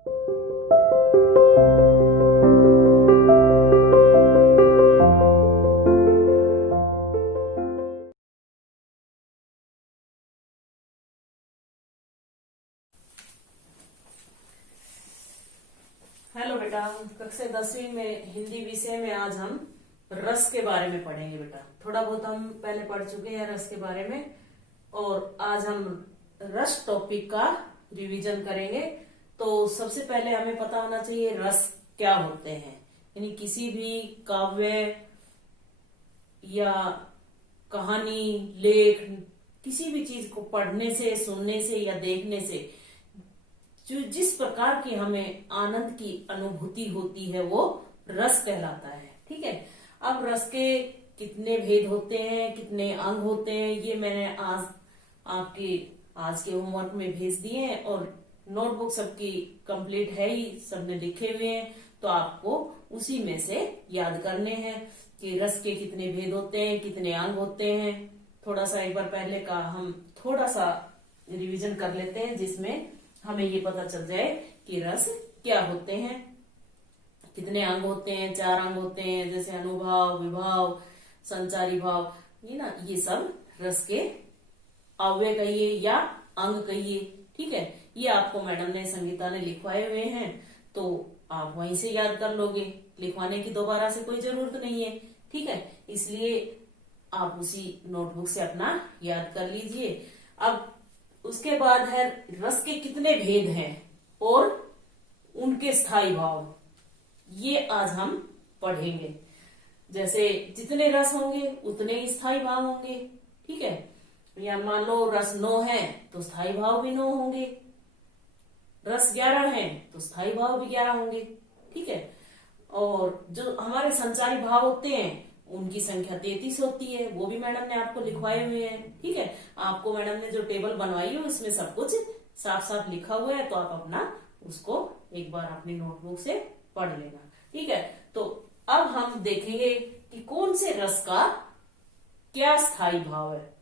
Hello बेटा, कक्षा 10वीं में हिंदी विषय में आज हम रस के बारे में पढ़ेंगे। बेटा थोड़ा बहुत हम पहले पढ़ चुके हैं रस के बारे में, और आज हम रस टॉपिक का रिवीजन करेंगे। तो सबसे पहले हमें पता होना चाहिए रस क्या होते हैं। यानी किसी भी काव्य या कहानी, लेख, किसी भी चीज को पढ़ने से, सुनने से या देखने से जो जिस प्रकार की हमें आनंद की अनुभूति होती है वो रस कहलाता है। ठीक है। अब रस के कितने भेद होते हैं, कितने अंग होते हैं, ये मैंने आज के होमवर्क में भेज दिए हैं, और नोटबुक सबकी कंप्लीट है ही, सबने लिखे हुए हैं। तो आपको उसी में से याद करने हैं कि रस के कितने भेद होते हैं, कितने अंग होते हैं। थोड़ा सा एक बार पहले का हम थोड़ा सा रिवीजन कर लेते हैं, जिसमें हमें ये पता चल जाए कि रस क्या होते हैं, कितने अंग होते हैं। 4 अंग होते हैं, जैसे अनुभाव, विभाव, संचारी भाव, ये ना, ये सब रस के अवयव कहिए या अंग कहिए। ठीक है। ये आपको मैडम ने, संगीता ने लिखवाए हुए हैं, तो आप वहीं से याद कर लोगे। लिखवाने की दोबारा से कोई जरूरत नहीं है। ठीक है। इसलिए आप उसी नोटबुक से अपना याद कर लीजिए। अब उसके बाद है रस के कितने भेद हैं और उनके स्थायी भाव, ये आज हम पढ़ेंगे। जैसे जितने रस होंगे उतने ही स्थायी भाव होंगे। ठीक है। या मान लो रस 9 है तो स्थायी भाव भी 9 होंगे। रस 11 है तो स्थायी भाव भी 11 होंगे। ठीक है। और जो हमारे संचारी भाव होते हैं उनकी संख्या 33 होती है, वो भी मैडम ने आपको लिखवाए हुए हैं। ठीक है। आपको मैडम ने जो टेबल बनवाई है उसमें सब कुछ साफ साफ लिखा हुआ है, तो आप अपना उसको एक बार अपनी नोटबुक से पढ़ लेना। ठीक है। तो अब हम देखेंगे कि कौन से रस का क्या स्थायी भाव है।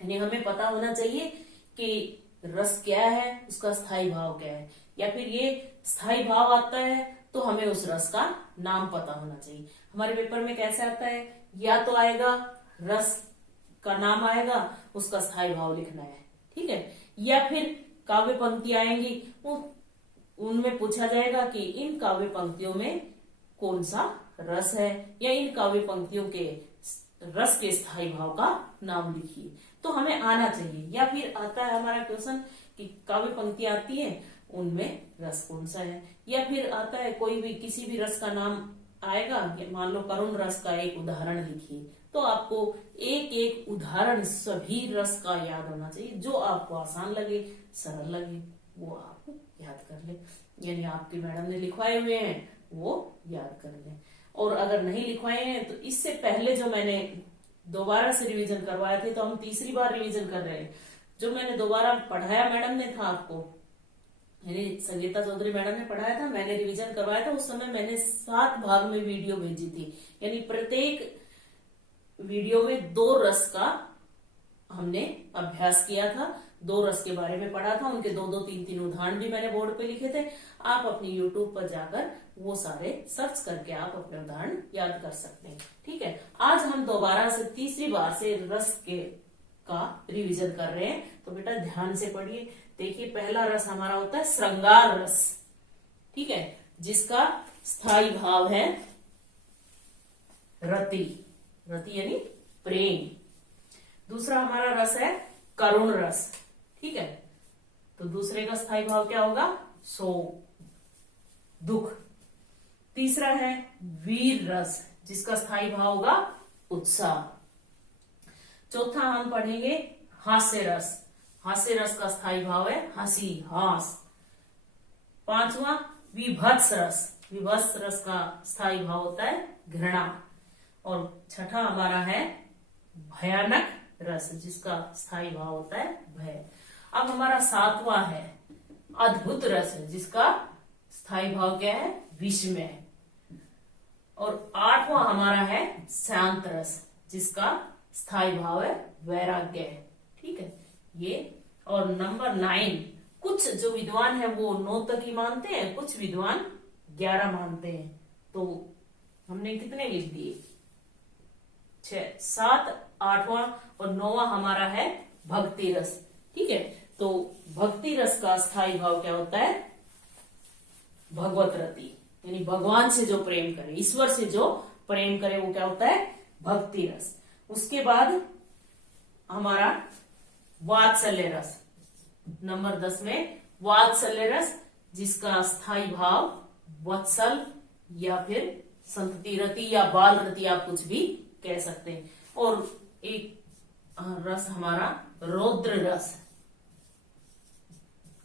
यानी हमें पता होना चाहिए कि रस क्या है, उसका स्थायी भाव क्या है, या फिर ये स्थायी भाव आता है तो हमें उस रस का नाम पता होना चाहिए। हमारे पेपर में कैसे आता है, या तो आएगा रस का नाम आएगा, उसका स्थायी भाव लिखना है। ठीक है। या फिर काव्य पंक्ति आएंगी, उनमें पूछा जाएगा कि इन काव्य पंक्तियों में कौन सा रस है, या इन काव्य पंक्तियों के रस के स्थायी भाव का नाम लिखिए। तो हमें आना चाहिए। या फिर आता है हमारा क्वेश्चन कि काव्य पंक्ति आती है, उनमें रस कौन सा है। या फिर आता है कोई भी किसी भी रस का नाम आएगा, मान लो करुण रस का एक उदाहरण लिखिए, तो आपको एक एक उदाहरण सभी रस का याद होना चाहिए। जो आपको आसान लगे, सरल लगे, वो आप याद कर ले। यानी आपकी मैडम ने लिखवाए हुए हैं वो याद कर ले। और अगर नहीं लिखवाए हैं तो इससे पहले जो मैंने दोबारा से रिवीजन करवाए थे, तो हम तीसरी बार रिवीजन कर रहे हैं। जो मैंने दोबारा पढ़ाया मैडम ने था आपको, यानी संगीता चौधरी मैडम ने पढ़ाया था, मैंने रिवीजन करवाया था। उस समय मैंने 7 भाग में वीडियो भेजी थी। यानी प्रत्येक वीडियो में 2 रस का हमने अभ्यास किया था, 2 रस के बारे में पढ़ा था। उनके 2-2, 3-3 उदाहरण भी मैंने बोर्ड पे लिखे थे। आप अपनी यूट्यूब पर जाकर वो सारे सर्च करके आप अपने उदाहरण याद कर सकते हैं। ठीक है। आज हम दोबारा से तीसरी बार से रस का रिवीजन कर रहे हैं, तो बेटा ध्यान से पढ़िए। देखिए, पहला रस हमारा होता है श्रृंगार रस। ठीक है। जिसका स्थायी भाव है रति, रति यानी प्रेम। दूसरा हमारा रस है करुण रस। ठीक है। तो दूसरे का स्थायी भाव क्या होगा, शोक, दुख। तीसरा है वीर रस, जिसका स्थायी भाव होगा उत्साह। चौथा हम पढ़ेंगे हास्य रस। हास्य रस का स्थायी भाव है हंसी, हास। 5वां विभत्स रस। विभत्स रस का स्थायी भाव होता है घृणा। और 6ठा हमारा है भयानक रस, जिसका स्थायी भाव होता है भय। अब हमारा 7वां है अद्भुत रस, जिसका स्थायी भाव क्या है, विस्मय। और 8वां हमारा है शांत रस, जिसका स्थायी भाव है वैराग्य। ठीक है। ये और नंबर 9 कुछ जो विद्वान है वो 9 तक ही मानते हैं, कुछ विद्वान 11 मानते हैं। तो हमने कितने लिख दिए? 6, 7, 8वां और 9वां हमारा है भक्ति रस। ठीक है, तो भक्ति रस का स्थायी भाव क्या होता है? भगवत रति, यानी भगवान से जो प्रेम करे, ईश्वर से जो प्रेम करे, वो क्या होता है? भक्ति रस। उसके बाद हमारा वात्सल्य रस, नंबर 10 में वात्सल्य रस, जिसका स्थायी भाव वत्सल या फिर संतति रति या बाल रति, आप कुछ भी कह सकते हैं। और एक रस हमारा रौद्र रस,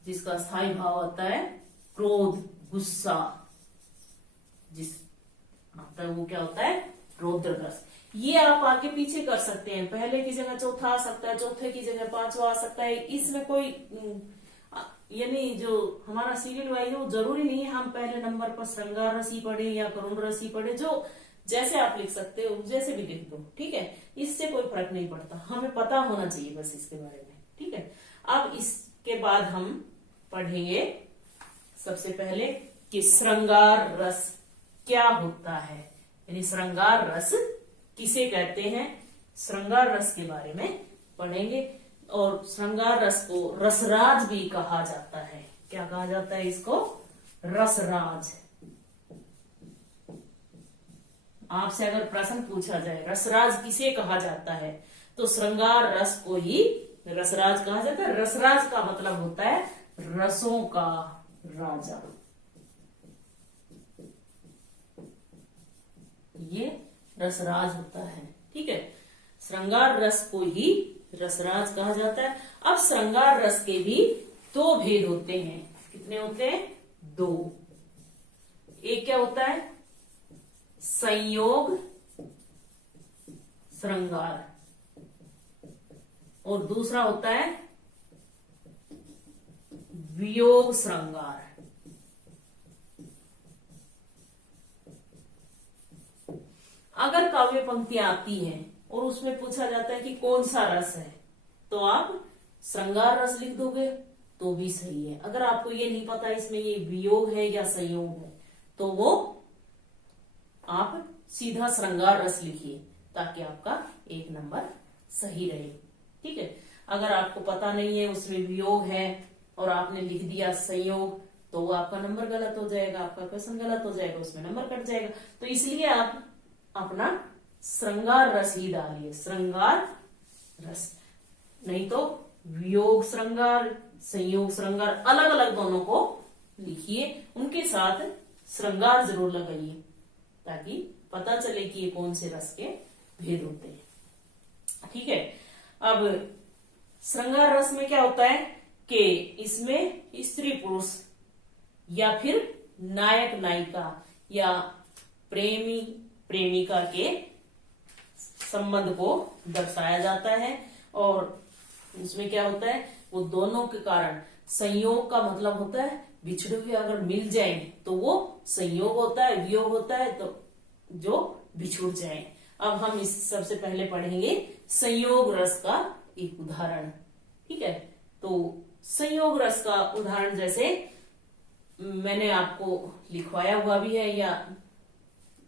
जिसका स्थायी भाव होता है क्रोध, गुस्सा, जिस आता है वो क्या होता है? रौद्र रस। ये आप आगे पीछे कर सकते हैं, पहले की जगह चौथा आ सकता है, चौथे की जगह 5वां आ सकता है। इसमें कोई यानी जो हमारा सीरियल वाइज है वो जरूरी नहीं है हम पहले नंबर पर श्रृंगार रस ही पढ़े या करुण रस ही पढ़े, जो जैसे आप लिख सकते हो जैसे भी लिख दो। ठीक है, इससे कोई फर्क नहीं पड़ता, हमें पता होना चाहिए बस इसके बारे में। ठीक है, अब इसके बाद हम पढ़ेंगे सबसे पहले कि श्रृंगार रस क्या होता है, यानी श्रृंगार रस किसे कहते हैं, श्रृंगार रस के बारे में पढ़ेंगे। और श्रृंगार रस को रसराज भी कहा जाता है। क्या कहा जाता है इसको? रसराज। आपसे अगर प्रश्न पूछा जाए रसराज किसे कहा जाता है, तो श्रृंगार रस को ही रसराज कहा जाता है। रसराज का मतलब होता है रसों का राजा। ये रसराज होता है। ठीक है, श्रृंगार रस को ही रसराज कहा जाता है। अब श्रृंगार रस के भी 2 भेद होते हैं। कितने होते हैं? 2। एक क्या होता है? संयोग श्रृंगार, और दूसरा होता है वियोग श्रृंगार। अगर काव्य पंक्तियां आती हैं और उसमें पूछा जाता है कि कौन सा रस है, तो आप श्रृंगार रस लिख दोगे तो भी सही है। अगर आपको ये नहीं पता इसमें ये वियोग है या संयोग है, तो वो आप सीधा श्रृंगार रस लिखिए, ताकि आपका 1 नंबर सही रहे। ठीक है, अगर आपको पता नहीं है उसमें वियोग है और आपने लिख दिया संयोग, तो वो आपका नंबर गलत हो जाएगा, आपका क्वेश्चन गलत हो जाएगा, उसमें नंबर कट जाएगा। तो इसलिए आप अपना श्रृंगार रस ही डालिए, श्रृंगार रस। नहीं तो वियोग श्रृंगार, संयोग श्रृंगार, अलग अलग दोनों को लिखिए, उनके साथ श्रृंगार जरूर लगाइए, ताकि पता चले कि ये कौन से रस के भेद होते हैं। ठीक है, अब श्रृंगार रस में क्या होता है कि इसमें स्त्री पुरुष या फिर नायक नायिका या प्रेमी प्रेमिका के संबंध को दर्शाया जाता है। और उसमें क्या होता है, वो दोनों के कारण, संयोग का मतलब होता है बिछड़े हुए अगर मिल जाए तो वो संयोग होता है, वियोग होता है तो जो बिछुड़ जाए। अब हम इस सबसे पहले पढ़ेंगे संयोग रस का एक उदाहरण। ठीक है, तो संयोग रस का उदाहरण जैसे मैंने आपको लिखवाया हुआ भी है, या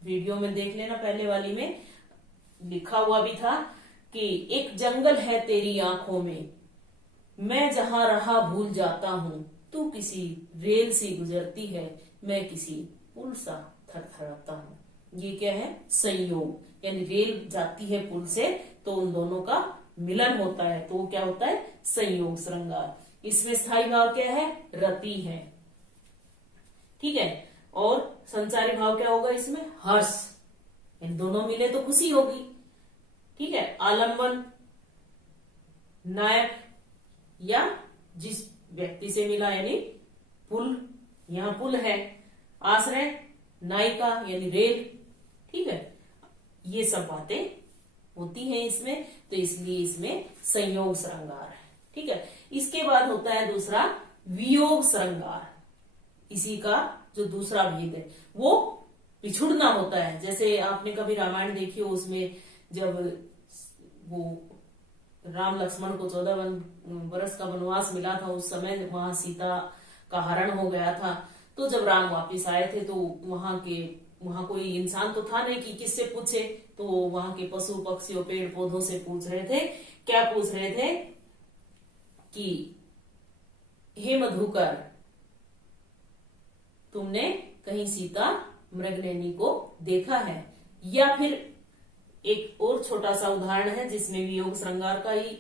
वीडियो में देख लेना, पहले वाली में लिखा हुआ भी था कि एक जंगल है तेरी आंखों में, मैं जहां रहा भूल जाता हूं, तू किसी रेल से गुजरती है, मैं किसी पुल सा थरथराता हूं। ये क्या है? संयोग, यानी रेल जाती है पुल से तो उन दोनों का मिलन होता है, तो वो क्या होता है? संयोग श्रृंगार। इसमें स्थायी भाव क्या है? रति है। ठीक है, और संचारी भाव क्या होगा इसमें? हर्ष। इन दोनों मिले तो खुशी होगी। ठीक है, आलंबन नायक या जिस व्यक्ति से मिला, यानी पुल, यहां पुल है, आश्रय नायिका यानी रेल। ठीक है, ये सब बातें होती हैं इसमें, तो इसलिए इसमें संयोग श्रृंगार है। ठीक है, इसके बाद होता है दूसरा वियोग श्रृंगार। इसी का जो दूसरा भेद है वो बिछुड़ना होता है। जैसे आपने कभी रामायण देखी हो, उसमें जब वो राम लक्ष्मण को 14 वर्ष का वनवास मिला था, उस समय वहां सीता का हरण हो गया था। तो जब राम वापिस आए थे तो वहां कोई इंसान तो था नहीं कि किससे पूछे, तो वहां के पशु पक्षियों पेड़ पौधों से पूछ रहे थे। क्या पूछ रहे थे कि हे मधुकर, तुमने कहीं सीता मृगनयनी को देखा है? या फिर एक और छोटा सा उदाहरण है जिसमें वियोग श्रृंगार का ही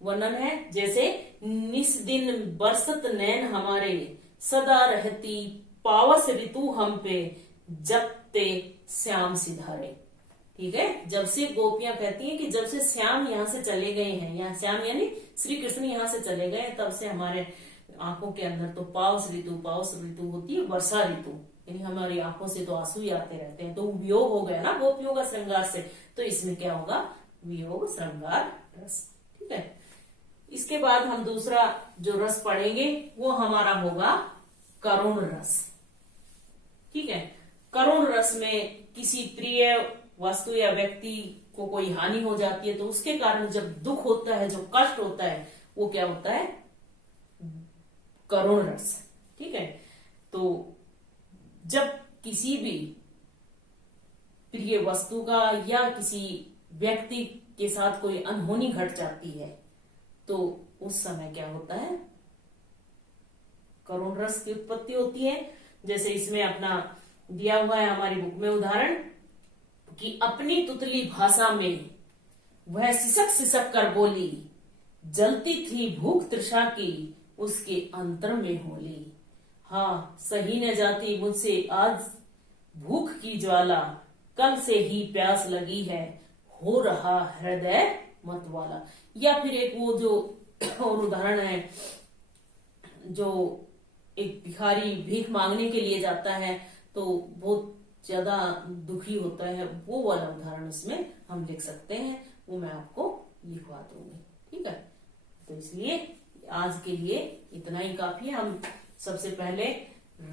वर्णन है, जैसे निस दिन बरसत नैन हमारे, सदा रहती पावस ऋतु हम पे, जब ते श्याम सिधारे। ठीक है, जब से गोपियां कहती हैं कि जब से श्याम यहाँ से चले गए हैं, यहाँ श्याम यानी श्री कृष्ण यहाँ से चले गए, तब से हमारे आंखों के अंदर तो पावस ऋतु होती है, वर्षा ऋतु, यानी हमारी आंखों से तो आंसू ही आते रहते हैं। तो वियोग हो गया ना गोपियों का श्रृंगार से, तो इसमें क्या होगा? वियोग श्रृंगार रस। ठीक है, इसके बाद हम दूसरा जो रस पढ़ेंगे वो हमारा होगा करुण रस। ठीक है, करुण रस में किसी प्रिय वस्तु या व्यक्ति को कोई हानि हो जाती है तो उसके कारण जब दुख होता है, जो कष्ट होता है, वो क्या होता है? करुण रस। ठीक है, तो जब किसी भी प्रिय वस्तु का या किसी व्यक्ति के साथ कोई अनहोनी घट जाती है तो उस समय क्या होता है? करुण रस की उत्पत्ति होती है। जैसे इसमें अपना दिया हुआ है हमारी बुक में उदाहरण कि अपनी तुतली भाषा में वह सिसक सिसक कर बोली, जलती थी भूख तृषा की उसके अंतर में होली। हाँ, सही न जाती मुझसे आज भूख की ज्वाला, कल से ही प्यास लगी है, हो रहा हृदय मतवाला। या फिर एक वो जो और उदाहरण है, जो एक भिखारी भीख मांगने के लिए जाता है तो बहुत ज्यादा दुखी होता है, वो वाला उदाहरण इसमें हम लिख सकते हैं, वो मैं आपको लिखवा दूंगी। ठीक है, तो इसलिए आज के लिए इतना ही काफी है। हम सबसे पहले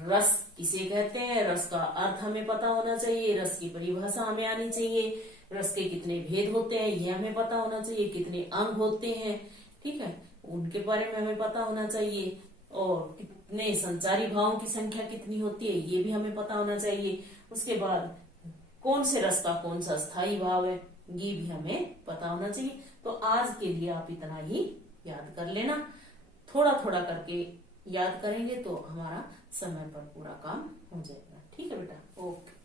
रस किसे कहते हैं, रस का अर्थ हमें पता होना चाहिए, रस की परिभाषा हमें आनी चाहिए, रस के कितने भेद होते हैं ये हमें पता होना चाहिए, कितने अंग होते हैं, ठीक है, उनके बारे में हमें पता होना चाहिए, और कितने संचारी भावों की संख्या कितनी होती है ये भी हमें पता होना चाहिए। उसके बाद कौन से रस का कौन सा स्थायी भाव है ये भी हमें पता होना चाहिए। तो आज के लिए आप इतना ही याद कर लेना, थोड़ा थोड़ा करके याद करेंगे तो हमारा समय पर पूरा काम हो जाएगा। ठीक है बेटा, ओके।